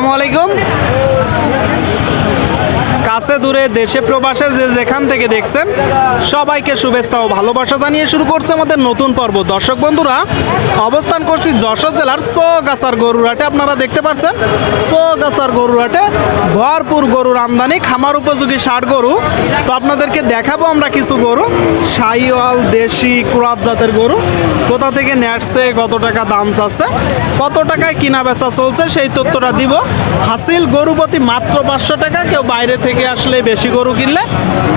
আসসালামু আলাইকুম। কাছে দূরে দেশে প্রবাসে যে যেখান থেকে দেখছেন, সবাইকে শুভেচ্ছা ও ভালোবাসা জানিয়ে শুরু করছে আমাদের নতুন পর্ব। দর্শক বন্ধুরা, অবস্থান করছি যশোর জেলার সোগাছার গরুরহাটে আপনারা দেখতে পাচ্ছেন, সোগাছার গরুরহাটে ভরপুর গরুর আমদানি, খামার উপযোগী ষাট গরু। তো আপনাদেরকে দেখাবো আমরা কিছু গরু। সাইওয়াল দেশি ক্রাত জাতের গরু। কোথা থেকে নেটসে কত টাকা দাম চাচ্ছে, কত টাকায় কিনা বেচা চলছে, সেই তথ্যটা দিব। হাসিল গরু প্রতি মাত্র পাঁচশো টাকা, কেউ বাইরে থেকে আসলে বেশি গরু কিনলে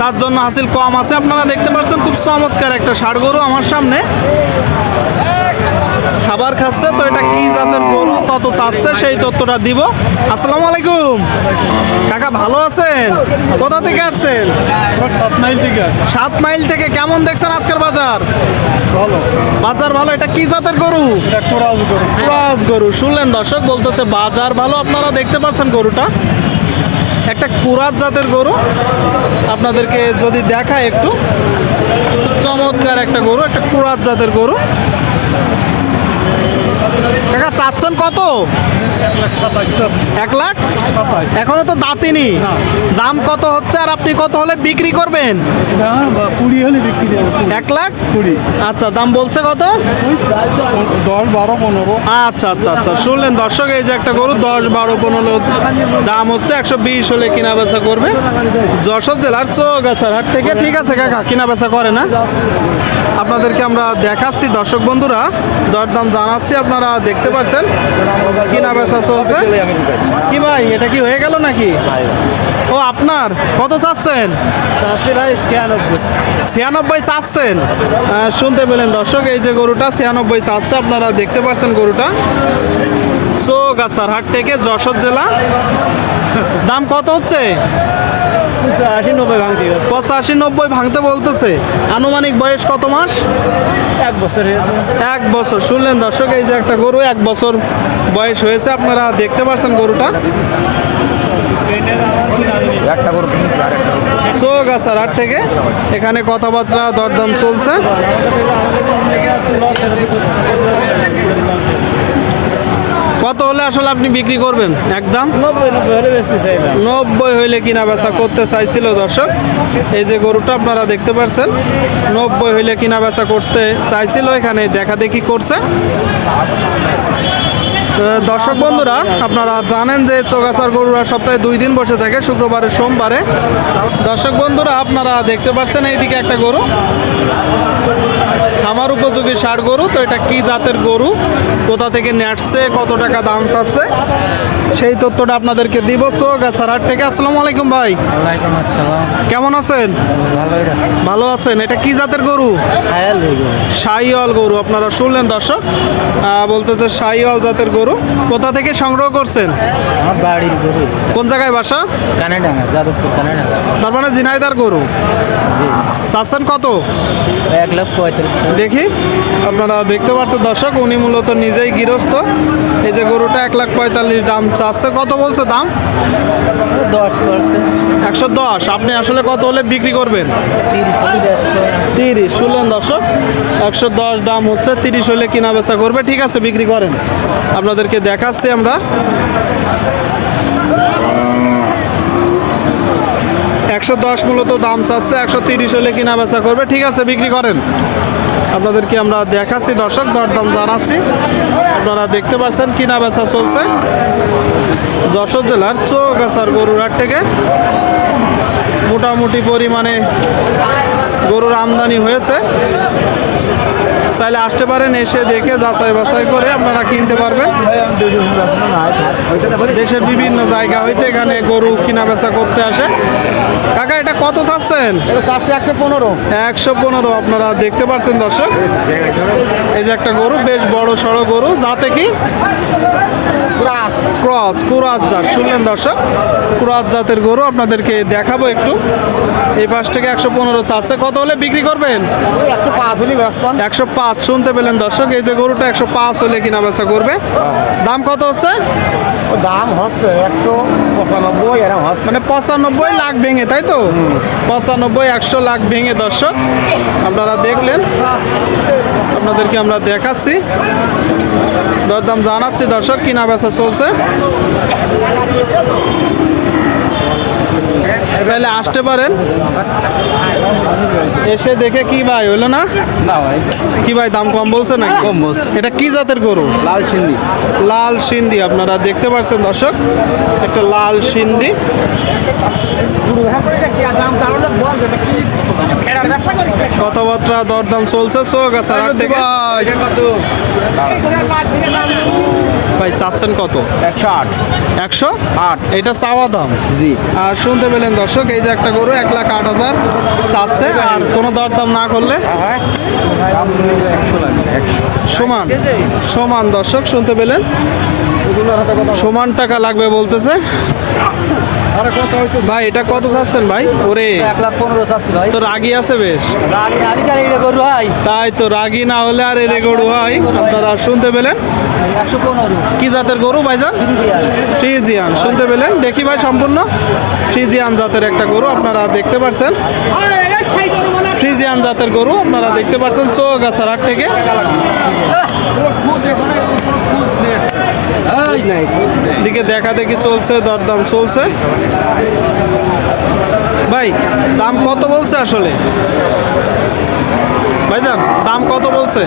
তার জন্য হাসিল কম আছে। আপনারা দেখতে পাচ্ছেন খুব চমৎকার একটা ষাড় গরু আমার সামনে। খাবার খাচ্ছে তো এটা কি জাতের গরু কত চাচ্ছে সেই তথ্যটা দিব। আসসালামু আলাইকুম। কাকা ভালো আছেন? কোথা থেকে আসছেন? সাত মাইল থেকে সাত মাইল থেকে। কেমন দেখছেন আজকের বাজার? ভালো। বাজার ভালো? এটা কি জাতের গরু? এটা কোরাল করে কুরাজ গরু। শুনলেন দর্শক বলতেছে বাজার ভালো। আপনারা দেখতে পাচ্ছেন গরুটা। একটা কুরাত জাতের গরু আপনাদেরকে যদি দেখায় একটু, চমৎকার একটা গরু, একটা কুরাত জাতের গরু। কাকা চাচ্ছেন কত? এক লাখ? এখনও তো দাঁতিনি। দাম কত হচ্ছে আর আপনি কত হলে বিক্রি করবেন? কুড়ি হলে বিক্রি এক লাখ? কুড়ি। আচ্ছা দাম বলছে কত? দশ বারো পনেরো। আচ্ছা আচ্ছা আচ্ছা শুনলেন দর্শক এই যে একটা গরু দশ বারো পনেরো দাম হচ্ছে একশো বিশ হলে কিনা বেচা করবে। যশোর জেলার চৌগাছার হাট থেকে ঠিক আছে কাকা কিনা বেচা করে না? আপনাদেরকে আমরা দেখাচ্ছি। দর্শক বন্ধুরা দরদাম জানাচ্ছি আপনারা দেখতে পাচ্ছেন। কিনা বেচা চলছে? কি ভাই এটা কি হয়ে গেল নাকি? ও আপনার? কত চাচ্ছেন? ভাই ছিয়ানব্বই। চাচ্ছেন? শুনতে পেলেন দর্শক এই যে গরুটা ছিয়ানব্বই চাচ্ছে আপনারা দেখতে পাচ্ছেন গরুটা। সোগাছার হাট থেকে যশোর জেলা। দাম কত হচ্ছে? পঁচাশি নব্বই ভাঙতে বলতেছে। আনুমানিক বয়স কত মাস? এক বছর এক বছর। শুনলেন দর্শক এই যে একটা গরু এক বছর বয়স হয়েছে। আপনারা দেখতে পাচ্ছেন গরুটা? একটা গরু গরু। চৌগাছার হাট থেকে। এখানে কথাবার্তা দরদাম চলছে। হলে আসলে আপনি বিক্রি করবেন একদম নব্বই হইলে কিনা বেচা করতে চাইছিল দর্শক। এই যে গরুটা আপনারা দেখতে পাচ্ছেন নব্বই হইলে কিনা বেচা করতে চাইছিল এখানে দেখা দেখি করছে। দর্শক বন্ধুরা আপনারা জানেন যে চৌগাছার গরুরা সপ্তাহে দুই দিন বসে থাকে শুক্রবারে সোমবারে। দর্শক বন্ধুরা আপনারা দেখতে পাচ্ছেন এইদিকে একটা গরু। খামার উপযোগী সার গরু তো এটা কি জাতের গরু? কোথা থেকে নেটছে কত টাকা দাম চাচ্ছে? সেই তথ্যটা আপনাদেরকে দিব। চৌগাছার হাট থেকে আসসালামু আলাইকুম ভাই। কেমন আছেন? ভালো আছেন। এটা কি জাতের গরু? সাইওয়াল গরু। আপনারা শুনলেন দর্শক? বলতেছে সাইওয়াল জাতের গরু। কোথা থেকে সংগ্রহ করছেন? বাড়ির গরু। কোন জায়গায় বাসা? তার মানে জিনাইদার গরু। চাচ্ছেন কত? এক লাখ পঁয়ত্রিশ দেখি। আপনারা দেখতে পাচ্ছেন দর্শক উনি মূলত নিজেই গৃহস্থ। এই যে গরুটা এক লাখ পঁয়তাল্লিশ দাম চাচ্ছে। কত বলছে দাম? একশো দশ। আপনি আসলে কত হলে বিক্রি করবেন? তিরিশ শুনলেন দর্শক একশো দশ দাম হচ্ছে তিরিশ হলে কিনা বেচা করবে। ঠিক আছে বিক্রি করেন। আপনাদেরকে দেখাচ্ছি আমরা। একশো দশ মূলত দাম চাচ্ছে একশো তিরিশ হলে কিনা বেচা করবে। ঠিক আছে বিক্রি করেন। আপনাদেরকে আমরা দেখাচ্ছি, দর্শক দরদাম জানাচ্ছি। আপনারা দেখতে পাচ্ছেন কিনা বেচা চলছে। যশোর জেলার চৌগাছার গরুরহাট থেকে মোটামুটি পরিমাণে গরুর আমদানি হয়েছে। চাইলে আসতে পারেন এসে দেখে যাচাই বাছাই করে আপনারা কিনতে পারবেন। দেশের বিভিন্ন জায়গা হইতে এখানে গরু কিনা বেচা করতে আসে। কাকা এটা কত চাচ্ছেন? একশো পনেরো। একশো পনেরো আপনারা দেখতে পাচ্ছেন দর্শক। এই যে একটা গরু বেশ বড় সড়ো গরু যাতে কি? ক্রস। কুরাজ জাত শুনলেন দর্শক? কুরাজ জাতের গরু আপনাদেরকে দেখাবো একটু। এই পাশ থেকে একশো পনেরো চাচ্ছে। কত হলে বিক্রি করবেন? একশো পাঁচ পাঁচ শুনতে পেলেন দর্শক এই যে গরুটা একশো পাঁচ হলে কিনা বেচা করবে। দাম কত হচ্ছে? দাম হচ্ছে একশো পঁচানব্বই এরকম হচ্ছে। মানে পঁচানব্বই লাখ ভেঙে তাই তো? পঁচানব্বই একশো লাখ ভেঙে দর্শক আপনারা দেখলেন আপনাদেরকে আমরা দেখাচ্ছি। দরদাম জানাচ্ছি দর্শক কিনা বেচা চলছে। চাইলে আসতে পারেন। এসে দেখে কি ভাই হলো না? না ভাই। কি ভাই দাম কম বলছে নাকি? কম বলছে। এটা কি জাতের গরু? লাল সিন্ধি। লাল সিন্ধি আপনারা দেখতে পাচ্ছেন দর্শক? একটা লাল সিন্ধি। কথাবার্তা দরদাম চলছে চৌগাছার আছে ভাই চাচ্ছেন কত? একশো আট। একশো? আট। এটা চাওয়া দাম? জি। আর শুনতে পেলেন দর্শক এই যে একটা গরু এক লাখ আট হাজার চাচ্ছে আর কোনো দরদাম না করলে? সমান সমান দর্শক শুনতে পেলেন? সমান টাকা লাগবে বলতেছে। ভাই এটা কত চাচ্ছেন ভাই? ওরে। এক লাখ পনেরো চাচ্ছি ভাই। তো রাগি আছে বেশ। রাগি আলিকার এটা গরু ভাই তাই তো রাগি না হলে আর এরে গরু হয়। আপনারা শুনতে পেলেন? কি জাতের গরু ভাইজান? ফ্রিজিয়ান। শুনতে পেলেন? দেখি ভাই সম্পূর্ণ। ফ্রিজিয়ান জাতের একটা গরু আপনারা দেখতে পাচ্ছেন ফ্রিজিয়ান জাতের গরু আপনারা দেখতে পাচ্ছেন চৌগাছার হাট থেকে। দিকে দেখা দেখি চলছে দরদাম চলছে। ভাই দাম কত বলছে আসলে? ভাইজান দাম কত বলছে?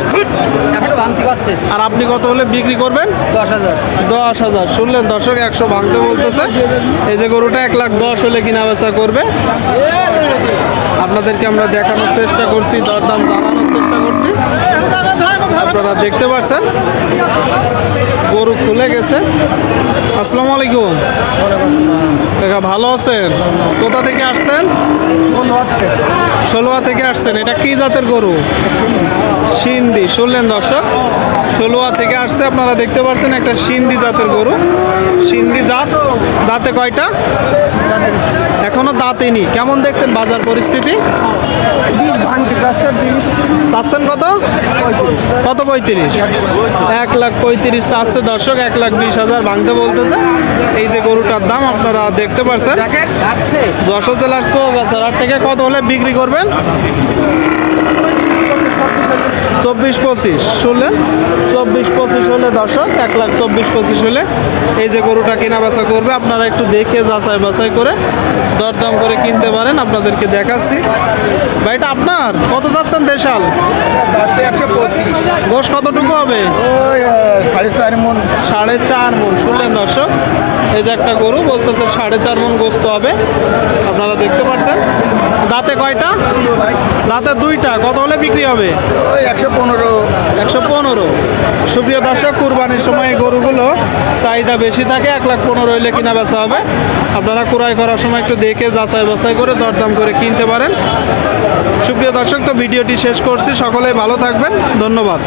আর আপনি কত হলে বিক্রি করবেন? দশ হাজার। দশ হাজার। শুনলেন দর্শক একশো ভাঙতে বলতেছে। এই যে গরুটা এক লাখ দশ হলে কিনা বেচা করবে। আপনাদেরকে আমরা দেখানোর চেষ্টা করছি দরদাম জানানোর চেষ্টা করছি। আপনারা দেখতে পাচ্ছেন গরু খুলে গেছে। আসসালামু আলাইকুম। দেখা ভালো আছেন? কোথা থেকে আসছেন? ষোলোয়া থেকে আসছেন। এটা কি জাতের গরু? সিন্ধি। শুনলেন দর্শক, ষোলোয়া থেকে আসছে, আপনারা দেখতে পাচ্ছেন একটা সিন্ধি জাতের গরু। সিন্ধি জাত, দাঁতে কয়টা? এখনও দাঁতেনি। কেমন দেখছেন বাজার পরিস্থিতি? চাচ্ছেন কত? কত পঁয়ত্রিশ? এক লাখ পঁয়ত্রিশ চাচ্ছে দর্শক, এক লাখ বিশ হাজার ভাঙতে বলতেছে। এই যে গরুটার দাম আপনারা দেখতে পাচ্ছেন। যশোর জেলার চৌগাছার থেকে কত হলে বিক্রি করবেন? চব্বিশ পঁচিশ শুনলেন? চব্বিশ পঁচিশ হলে দর্শক এক লাখ চব্বিশ পঁচিশ হলে এই যে গরুটা কেনা বেচা করবে আপনারা একটু দেখে যাচাই বাছাই করে দরদাম করে কিনতে পারেন আপনাদেরকে দেখাচ্ছি। ভাইটা আপনার? কত যাচ্ছেন দেশাল? একশো পঁচিশ। গোশ কতটুকু হবে? সাড়ে চার মন। সাড়ে চার মন শুনলেন দর্শক? এই যে একটা গরু বলতেছে সাড়ে চার মন গোস্ত হবে। আপনারা দেখতে পাচ্ছেন। দাঁতে কয়টা? দাঁতে দুইটা। কত হলে বিক্রি হবে? ওই একশো পনেরো। একশো পনেরো। সুপ্রিয় দর্শক কুরবানির সময় গরুগুলো চাহিদা বেশি থাকে এক লাখ পনেরো হইলে কিনা বেচা হবে। আপনারা ক্রয় করার সময় একটু দেখে যাচাই বাছাই করে দরদাম করে কিনতে পারেন। সুপ্রিয় দর্শক তো ভিডিওটি শেষ করছি। সকলেই ভালো থাকবেন। ধন্যবাদ।